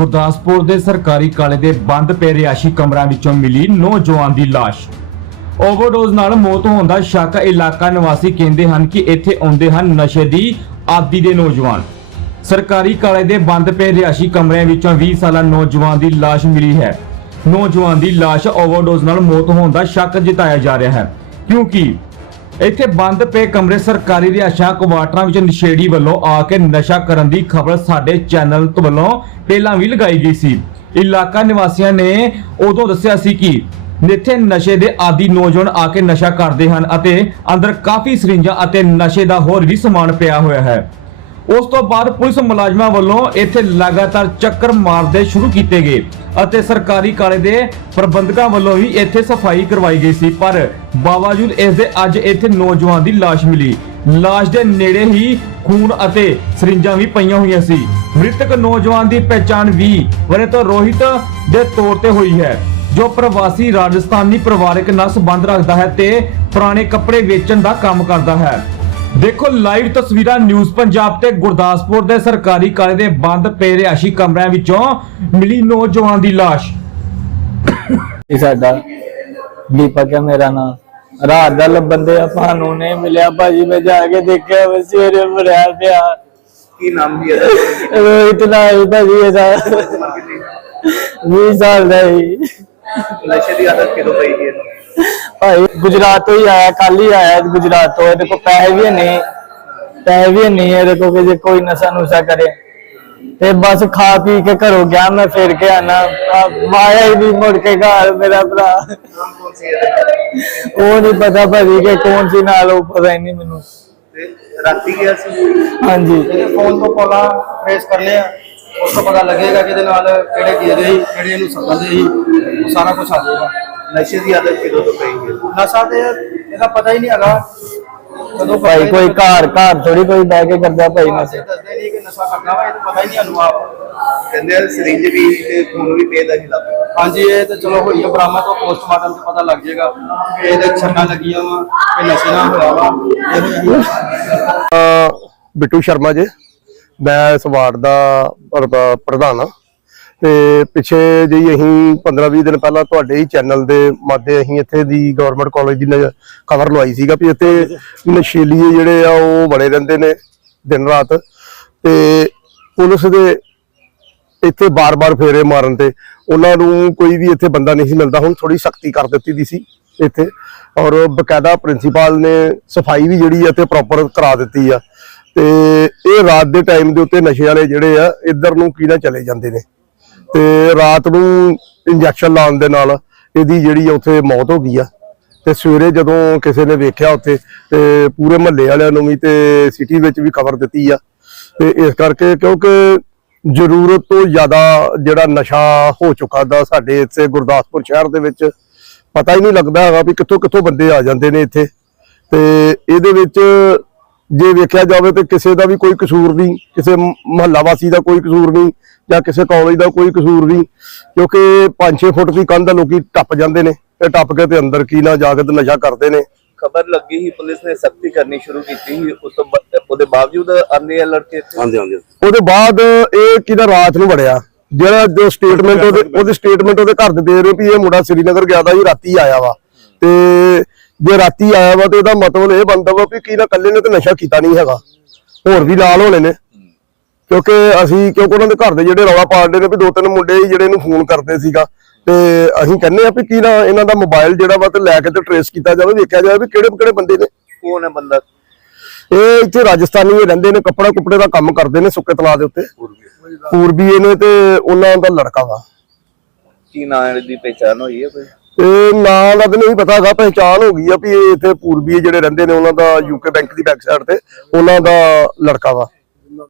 ਗੁਰਦਾਸਪੁਰ ਦੇ ਸਰਕਾਰੀ ਕਾਲੇ ਦੇ ਬੰਦ ਪਏ ਰਿਹਾਇਸ਼ੀ ਕਮਰਿਆਂ ਵਿੱਚੋਂ ਮਿਲੀ ਨੌਜਵਾਨ ਦੀ ਲਾਸ਼। ਓਵਰਡੋਜ਼ ਨਾਲ ਮੌਤ ਹੋਣ ਦਾ ਸ਼ੱਕ ਇਲਾਕਾ ਨਿਵਾਸੀ ਕਹਿੰਦੇ ਹਨ ਕਿ ਇੱਥੇ ਆਉਂਦੇ ਹਨ ਨਸ਼ੇ ਦੀ ਆਦੀ ਦੇ ਨੌਜਵਾਨ। ਸਰਕਾਰੀ ਕਾਲੇ ਦੇ ਬੰਦ ਪਏ ਰਿਹਾਇਸ਼ੀ ਕਮਰਿਆਂ ਵਿੱਚੋਂ 20 ਸਾਲਾ ਨੌਜਵਾਨ ਦੀ ਲਾਸ਼ ਮਿਲੀ ਹੈ। ਨੌਜਵਾਨ ਦੀ ਲਾਸ਼ ਓਵਰਡੋਜ਼ ਨਾਲ ਮੌਤ ਹੋਣ ਦਾ ਸ਼ੱਕ ਜਤਾਇਆ ਜਾ ਰਿਹਾ ਹੈ, ਕਿਉਂਕਿ ਇੱਥੇ ਬੰਦ ਪਏ ਕਮਰੇ ਸਰਕਾਰੀ ਰਿਹਾਇਸ਼ਾਂ ਕੁਆਟਰਾਂ ਵਿੱਚ ਨਸ਼ੇੜੀ ਵੱਲੋਂ ਆ ਕੇ ਨਸ਼ਾ ਕਰਨ ਦੀ ਖਬਰ ਸਾਡੇ ਚੈਨਲ ਤੋਂ ਵੱਲੋਂ ਪਹਿਲਾਂ ਵੀ ਲਗਾਈ ਗਈ ਸੀ। ਇਲਾਕਾ ਨਿਵਾਸੀਆਂ ਨੇ ਉਦੋਂ ਦੱਸਿਆ ਸੀ ਕਿ ਇੱਥੇ ਨਸ਼ੇ ਦੇ ਆਦੀ ਨੌਜਵਾਨ ਆ ਕੇ ਨਸ਼ਾ ਕਰਦੇ ਹਨ ਅਤੇ ਅੰਦਰ ਕਾਫੀ ਸਰਿੰਜਾਂ ਅਤੇ ਨਸ਼ੇ ਦਾ ਹੋਰ ਵੀ ਸਮਾਨ ਪਿਆ ਹੋਇਆ ਹੈ। ਉਸ ਤੋਂ ਬਾਅਦ ਪੁਲਿਸ ਮੁਲਾਜ਼ਮਾਂ ਵੱਲੋਂ ਇੱਥੇ ਲਗਾਤਾਰ ਚੱਕਰ ਮਾਰਦੇ ਸ਼ੁਰੂ ਕੀਤੇ ਗਏ ਅਤੇ ਸਰਕਾਰੀ ਕਾਲੇ ਦੇ ਪ੍ਰਬੰਧਕਾਂ ਵੱਲੋਂ ਵੀ ਇੱਥੇ ਸਫ਼ਾਈ ਕਰਵਾਈ ਗਈ ਸੀ। ਪਰ ਬਾਵਜੂਦ ਇਸ ਦੇ ਅੱਜ ਇੱਥੇ ਨੌਜਵਾਨ ਦੀ ਲਾਸ਼ ਮਿਲੀ। ਲਾਸ਼ ਦੇ ਨੇੜੇ ਹੀ ਖੂਨ ਅਤੇ ਸਰਿੰਜਾਂ ਵੀ ਪਈਆਂ ਹੋਈਆਂ ਸੀ। ਮ੍ਰਿਤਕ ਨੌਜਵਾਨ ਦੀ ਪਛਾਣ ਵੀ ਵਰੇ ਤੋਂ ਰੋਹਿਤ ਦੇ ਤੌਰ ਤੇ ਹੋਈ ਹੈ, ਜੋ ਪ੍ਰਵਾਸੀ ਰਾਜਸਥਾਨੀ ਪਰਿਵਾਰਕ ਨਾਲ ਸੰਬੰਧ ਰੱਖਦਾ ਹੈ ਤੇ ਪੁਰਾਣੇ ਕੱਪੜੇ ਵੇਚਣ ਦਾ ਕੰਮ ਕਰਦਾ ਹੈ। ਦੇਖੋ ਲਾਈਵ ਤਸਵੀਰਾਂ ਨਿਊਜ਼ ਪੰਜਾਬ ਤੇ ਗੁਰਦਾਸਪੁਰ ਦੇ ਸਰਕਾਰੀ ਕਾਲੇ ਦੇ ਬੰਦ ਪਏ ਰਿਹਾਇਸ਼ੀ ਕਮਰਿਆਂ ਵਿੱਚੋਂ ਮਿਲੀ ਨੌਜਵਾਨ ਦੀ ਲਾਸ਼। ਇਹ ਸਾਡਾ ਦੀਪਕ ਹੈ ਮੇਰਾ ਨਾਮ। ਰਾਤ ਦਾ ਲੱਭੰਦੇ ਆਪਾਂ ਨੂੰ ਨਹੀਂ ਮਿਲਿਆ। ਭਾਜੀ ਮੈਂ ਜਾ ਕੇ ਦੇਖਿਆ ਮੈਂ ਸਵੇਰੇ ਮਰਿਆ ਪਿਆ। ਕੀ ਨਾਮ ਵੀ ਹੈ ਇਤਨਾ ਹੀ ਭਾਜੀ ਇਹਦਾ 20 ਸਾਲ ਦਾ ਹੀ? ਨਸ਼ੇ ਦੀ ਆਦਤ ਕਿਦੋਂ ਪਈ ਹੈ? ਭਾਈ ਗੁਜਰਾਤ ਤੋਂ ਹੀ ਆਇਆ ਕੱਲ ਹੀ ਆਇਆ ਗੁਜਰਾਤ ਤੋਂ। ਇਹਦੇ ਕੋਲ ਪੈਸੇ ਵੀ ਨਹੀਂ ਪੈਸੇ ਵੀ ਨਹੀਂ ਇਹਦੇ ਕੋਲ ਕਿ ਜੇ ਕੋਈ ਨਸ਼ਾ ਨੁਸ਼ਾ ਕਰੇ। ਤੇ ਬਸ ਖਾ ਪੀ ਕੇ ਘਰੋਂ ਗਿਆ ਮੈਂ ਫਿਰ ਕੇ ਆਣਾ ਮਾਇਆ ਹੀ ਨਹੀਂ ਮੁੜ ਕੇ ਘਰ ਮੇਰਾ ਭਰਾ। ਉਹ ਨਹੀਂ ਪਤਾ ਭਾਜੀ ਕਿ ਕੌਣ ਸੀ ਨਾਲ ਉਹ ਪਤਾ ਨਹੀਂ ਮੈਨੂੰ। ਰਾਤੀ ਗਿਆ ਸੀ? ਹਾਂਜੀ। ਫੋਨ ਤੋਂ ਕਾਲਾਂ ਟ੍ਰੇਸ ਕਰਨੇ ਆ ਉਸ ਤੋਂ ਪਤਾ ਲੱਗੇਗਾ ਕਿ ਇਹਦੇ ਨਾਲ ਕਿਹੜੇ ਗਏ ਸੀ ਕਿਹੜੇ ਇਹਨੂੰ ਸੱਦਦੇ ਸੀ ਸਾਰਾ ਕੁਝ ਆ ਜਾਏਗਾ। ਨਸ਼ੇ ਦੀ ਆਦਤ ਕਿਦੋਂ ਤੋਂ ਪਈ ਹੈ? ਨਸ਼ਾ ਤੇ ਇਹਦਾ ਪਤਾ ਹੀ ਨਹੀਂ ਹੈਗਾ। ਕਦੋਂ ਭਾਈ ਕੋਈ ਘਰ ਘਰ ਥੋੜੀ ਕੋਈ ਬਹਿ ਕੇ ਕਰਦਾ ਭਾਈ ਨਸ਼ਾ। ਦੱਸਦੇ ਨਹੀਂ ਕਿ ਨਸ਼ਾ ਕਰਦਾ ਵਾ ਇਹ ਤਾਂ ਪਤਾ ਹੀ ਨਹੀਂ ਆਪ। ਕਹਿੰਦੇ ਆ ਸਰਿੰਜ ਵੀ ਤੇ ਖੂਨ ਵੀ ਪੇਦਾ ਸੀ ਲੱਗ ਹਾਂਜੀ ਇਹ ਤਾਂ ਚਲੋ ਹੋਈ ਹੈ ਬਰਾਮਦ ਤੋਂ ਪੋਸਟਮਾਰਟਮ ਤੇ ਪਤਾ ਲੱਗ ਜਾਏਗਾ ਕਿ ਇਹਦੇ ਛੱਕਾਂ ਲੱਗੀਆਂ ਵਾ ਕਿ ਨਸ਼ੇ ਨਾਲ ਹੋਇਆ ਵਾ ਬਿੱਟੂ ਸ਼ਰਮਾ ਜੀ ਮੈਂ ਇਸ ਵਾਰਡ ਦਾ ਪ੍ਰ- ਪ੍ਰਧਾਨ ਹਾਂ। ਤੇ ਪਿੱਛੇ ਜਿਹੀ ਅਸੀਂ 15-20 ਦਿਨ ਪਹਿਲਾਂ ਤੁਹਾਡੇ ਹੀ ਚੈਨਲ ਦੇ ਮਾਧੇ ਅਸੀਂ ਇੱਥੇ ਦੀ ਗਵਰਨਮੈਂਟ ਕਾਲਜ ਦੀ ਖਬਰ ਲਵਾਈ ਸੀਗਾ ਵੀ ਇੱਥੇ ਨਸ਼ੀਲੀਏ ਜਿਹੜੇ ਆ ਉਹ ਬੜੇ ਰਹਿੰਦੇ ਨੇ ਦਿਨ ਰਾਤ ਤੇ ਪੁਲਿਸ ਦੇ ਇੱਥੇ ਬਾਰ-ਬਾਰ ਫੇਰੇ ਮਾਰਨ ਤੇ ਉਹਨਾਂ ਨੂੰ ਕੋਈ ਵੀ ਇੱਥੇ ਬੰਦਾ ਨਹੀਂ ਸੀ ਮਿਲਦਾ, ਹੁਣ ਥੋੜੀ ਸਖਤੀ ਕਰ ਦਿੱਤੀ ਦੀ ਸੀ ਇੱਥੇ ਔਰ ਬਕਾਇਦਾ ਪ੍ਰਿੰਸੀਪਲ ਨੇ ਸਫ਼ਾਈ ਵੀ ਜਿਹੜੀ ਆ ਤੇ ਪ੍ਰੋਪਰ ਕਰਾ ਦਿੱਤੀ ਆ ਤੇ ਇਹ ਰਾਤ ਦੇ ਟਾਈਮ ਦੇ ਉੱਤੇ ਨਸ਼ੇ ਵਾਲੇ ਜਿਹੜੇ ਆ ਇੱਧਰ ਨੂੰ ਕੀ ਚਲੇ ਜਾਂਦੇ ਨੇ। ਤੇ ਰਾਤ ਨੂੰ ਇੰਜੈਕਸ਼ਨ ਲਾਉਣ ਦੇ ਨਾਲ ਇਹਦੀ ਜਿਹੜੀ ਉੱਥੇ ਮੌਤ ਹੋ ਗਈ ਆ। ਤੇ ਸਵੇਰੇ ਜਦੋਂ ਕਿਸੇ ਨੇ ਵੇਖਿਆ ਉੱਥੇ ਤੇ ਪੂਰੇ ਮਹੱਲੇ ਵਾਲਿਆਂ ਨੂੰ ਵੀ ਤੇ ਸਿਟੀ ਵਿੱਚ ਵੀ ਖਬਰ ਦਿੱਤੀ ਆ। ਤੇ ਇਸ ਕਰਕੇ ਕਿਉਂਕਿ ਜ਼ਰੂਰਤ ਤੋਂ ਜ਼ਿਆਦਾ ਜਿਹੜਾ ਨਸ਼ਾ ਹੋ ਚੁੱਕਾ ਦਾ ਸਾਡੇ ਇੱਥੇ ਗੁਰਦਾਸਪੁਰ ਸ਼ਹਿਰ ਦੇ ਵਿੱਚ, ਪਤਾ ਹੀ ਨਹੀਂ ਲੱਗਦਾ ਹੈਗਾ ਵੀ ਕਿੱਥੋਂ ਕਿੱਥੋਂ ਬੰਦੇ ਆ ਜਾਂਦੇ ਨੇ ਇੱਥੇ। ਤੇ ਇਹਦੇ ਵਿੱਚ ਜੇ ਵੇਖਿਆ ਜਾਵੇ ਤੇ ਕਿਸੇ ਦਾ ਵੀ ਕੋਈ ਕਸੂਰ ਨਹੀਂ, ਕਿਸੇ ਮਹੱਲਾ ਵਾਸੀ ਦਾ ਕੋਈ ਕਸੂਰ ਨਹੀਂ ਜਾਂ ਕਿਸੇ ਕਾਲਜ ਦਾ ਕੋਈ ਕਸੂਰ ਨਹੀਂ ਕਿਉਂਕਿ 5-6 ਫੁੱਟ ਦੀ ਕੰਧ ਲੋਕੀ ਟੱਪ ਜਾਂਦੇ ਨੇ ਤੇ ਟੱਪ ਕੇ ਤੇ ਅੰਦਰ ਕੀ ਨਾ ਜਾ ਕੇ ਤੇ ਨਸ਼ਾ ਕਰਦੇ ਨੇ। ਖਬਰ ਲੱਗੀ ਹੀ ਪੁਲਿਸ ਨੇ ਸਖਤੀ ਕਰਨੀ ਸ਼ੁਰੂ ਕੀਤੀ ਸੀ ਉਸ ਤੋਂ ਉਹਦੇ ਬਾਵਜੂਦ ਆਂਦੇ ਆ ਲੜਕੇ ਇੱਥੇ? ਉਹਦੇ ਬਾਅਦ ਇਹ ਕਿਹਦਾ ਰਾਤ ਨੂੰ ਵੜਿਆ? ਜਿਹੜਾ ਜੋ ਸਟੇਟਮੈਂਟ ਉਹਦੇ ਉਹਦੇ ਸਟੇਟਮੈਂਟ ਉਹਦੇ ਘਰ ਦੇ ਦੇ ਰਹੇ ਵੀ ਇਹ ਮੁੰਡਾ ਸ੍ਰੀਨਗਰ ਗਿਆ ਦਾ ਜੀ ਰਾਤੀ ਆਇਆ ਵਾ। ਤੇ ਜੇ ਰਾਤੀ ਆਇਆ ਵਾ ਤੇ ਉਹਦਾ ਮਤਲਬ ਇਹ ਬਣਦਾ ਵਾ ਵੀ ਕੀ ਨਾ ਕੱਲੇ ਨੇ ਤੇ ਨਸ਼ਾ ਕੀਤਾ ਨਹੀਂ ਹੈਗਾ। ਹੋਰ ਵੀ ਨਾਲ ਹੋਣੇ ਨੇ। ਕਿਉਂਕਿ ਅਸੀਂ ਕਿਉਂਕਿ ਉਹਨਾਂ ਦੇ ਘਰ ਦੇ ਜਿਹੜੇ ਰੌਲਾ ਪਾਉਂਦੇ ਨੇ ਵੀ ਦੋ ਤਿੰਨ ਮੁੰਡੇ ਜਿਹੜੇ ਇਹਨੂੰ ਫੋਨ ਕਰਦੇ ਸੀਗਾ। ਤੇ ਅਸੀਂ ਕਹਿੰਦੇ ਆ ਵੀ ਕੀ ਨਾ ਇਹਨਾਂ ਦਾ ਮੋਬਾਈਲ ਜਿਹੜਾ ਵਾ ਤੇ ਲੈ ਕੇ ਤੇ ਟਰੇਸ ਕੀਤਾ ਜਾਵੇ ਵੇਖਿਆ ਜਾਵੇ ਵੀ ਕਿਹੜੇ ਕਿਹੜੇ ਬੰਦੇ ਨੇ। ਕੌਣ ਹੈ ਬੰਦਾ? ਇਹ ਇੱਥੇ ਰਾਜਸਥਾਨੀ ਹੀ ਰਹਿੰਦੇ ਨੇ ਕੱਪੜਾ ਕੁਪੜੇ ਦਾ ਕੰਮ ਕਰਦੇ ਨੇ ਸੁੱਕੇ ਤਲਾ ਦੇ ਉੱਤੇ। ਪੂਰਬੀਏ ਨੇ ਤੇ ਉਹਨਾਂ ਦਾ ਲੜਕਾ ਵਾ। ਕੀ ਨਾਂ ਦੀ ਪਹਿਚਾਨ ਹੋਈ ਹੈ ਕੋਈ? ਤੇ ਨਾਂ ਦਾ ਤਾਂ ਨਹੀਂ ਪਤਾ ਹੈਗਾ ਪਹਿਚਾਨ ਹੋ ਗਈ ਆ ਵੀ ਇਹ ਇੱਥੇ ਪੂਰਬੀਏ ਜਿਹੜੇ ਰਹਿੰਦੇ ਨੇ ਉਹਨਾਂ ਦਾ ਯੂਕੇ ਬੈਂਕ ਦੀ ਬੈਕ ਸਾਈਡ ਤੇ ਉਹਨਾਂ ਦਾ ਲੜਕਾ ਵਾ।